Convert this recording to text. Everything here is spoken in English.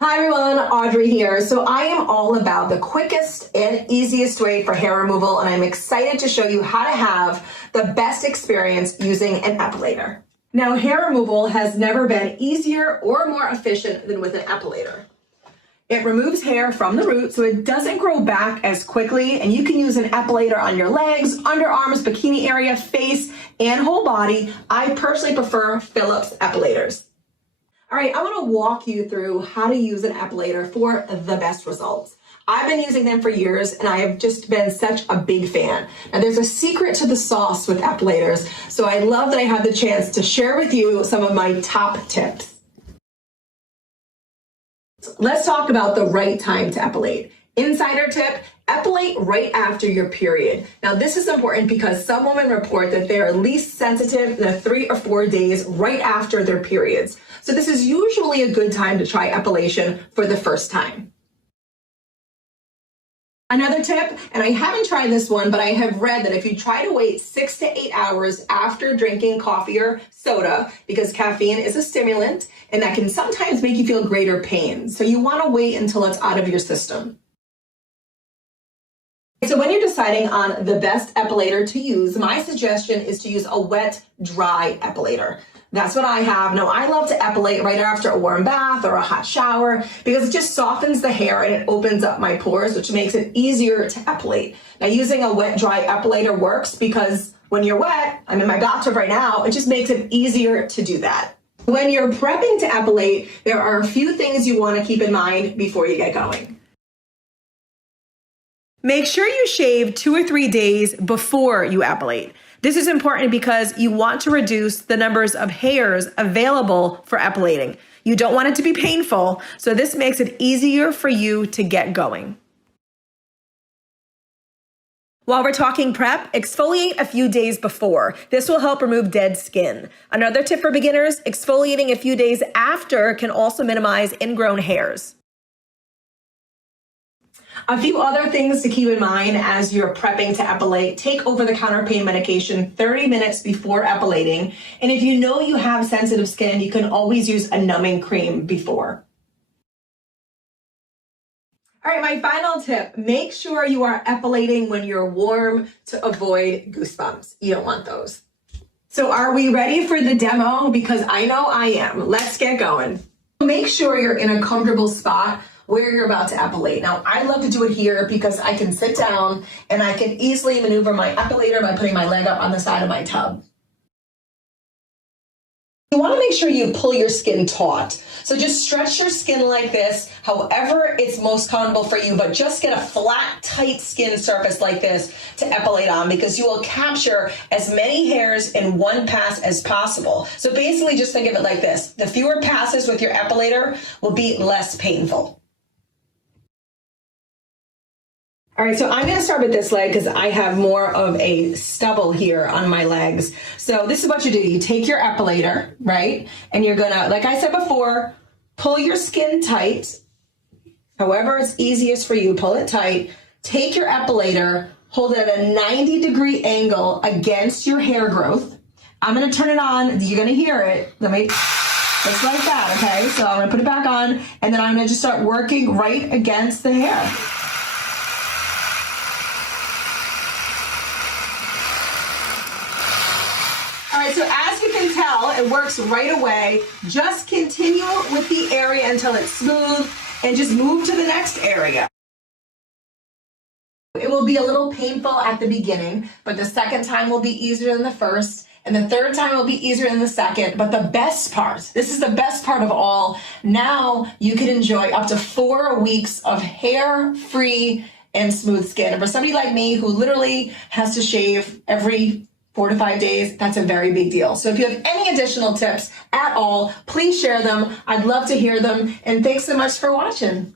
Hi everyone, Audrey here. So I am all about the quickest and easiest way for hair removal, and I'm excited to show you how to have the best experience using an epilator. Now, hair removal has never been easier or more efficient than with an epilator. It removes hair from the root so it doesn't grow back as quickly, and you can use an epilator on your legs, underarms, bikini area, face, and whole body. I personally prefer Philips epilators. All right, I want to walk you through how to use an epilator for the best results. I've been using them for years and I have just been such a big fan. Now there's a secret to the sauce with epilators, so I love that I have the chance to share with you some of my top tips. Let's talk about the right time to epilate. Insider tip, epilate right after your period. Now this is important because some women report that they are least sensitive the 3 or 4 days right after their periods. So this is usually a good time to try epilation for the first time. Another tip, and I haven't tried this one, but I have read that if you try to wait 6 to 8 hours after drinking coffee or soda, because caffeine is a stimulant and that can sometimes make you feel greater pain. So you want to wait until it's out of your system. So when you're deciding on the best epilator to use, my suggestion is to use a wet, dry epilator. That's what I have. Now, I love to epilate right after a warm bath or a hot shower because it just softens the hair and it opens up my pores, which makes it easier to epilate. Now, using a wet, dry epilator works because when you're wet, I'm in my bathtub right now, it just makes it easier to do that. When you're prepping to epilate, there are a few things you want to keep in mind before you get going. Make sure you shave 2 or 3 days before you epilate. This is important because you want to reduce the numbers of hairs available for epilating. You don't want it to be painful, so this makes it easier for you to get going. While we're talking prep, exfoliate a few days before. This will help remove dead skin. Another tip for beginners, exfoliating a few days after can also minimize ingrown hairs. A few other things to keep in mind as you're prepping to epilate: take over-the-counter pain medication 30 minutes before epilating. And if you know you have sensitive skin, you can always use a numbing cream before. All right, my final tip, make sure you are epilating when you're warm to avoid goosebumps. You don't want those. So are we ready for the demo? Because I know I am. Let's get going. Make sure you're in a comfortable spot where you're about to epilate. Now, I love to do it here because I can sit down and I can easily maneuver my epilator by putting my leg up on the side of my tub. You want to make sure you pull your skin taut. So just stretch your skin like this, however it's most comfortable for you, but just get a flat, tight skin surface like this to epilate on because you will capture as many hairs in one pass as possible. So basically just think of it like this. The fewer passes with your epilator will be less painful. All right, so I'm going to start with this leg because I have more of a stubble here on my legs. So this is what you do. You take your epilator, right? And you're going to, like I said before, pull your skin tight. However it's easiest for you, pull it tight. Take your epilator, hold it at a 90-degree angle against your hair growth. I'm going to turn it on. You're going to hear it. Just like that, okay? So I'm going to put it back on, and then I'm going to just start working right against the hair. So as you can tell, it works right away. Just continue with the area until it's smooth and just move to the next area. It will be a little painful at the beginning, but the second time will be easier than the first, and the third time will be easier than the second. But the best part, this is the best part of all, now you can enjoy up to 4 weeks of hair-free and smooth skin. And for somebody like me who literally has to shave every 4 to 5 days, that's a very big deal. So if you have any additional tips at all, please share them. I'd love to hear them. And thanks so much for watching.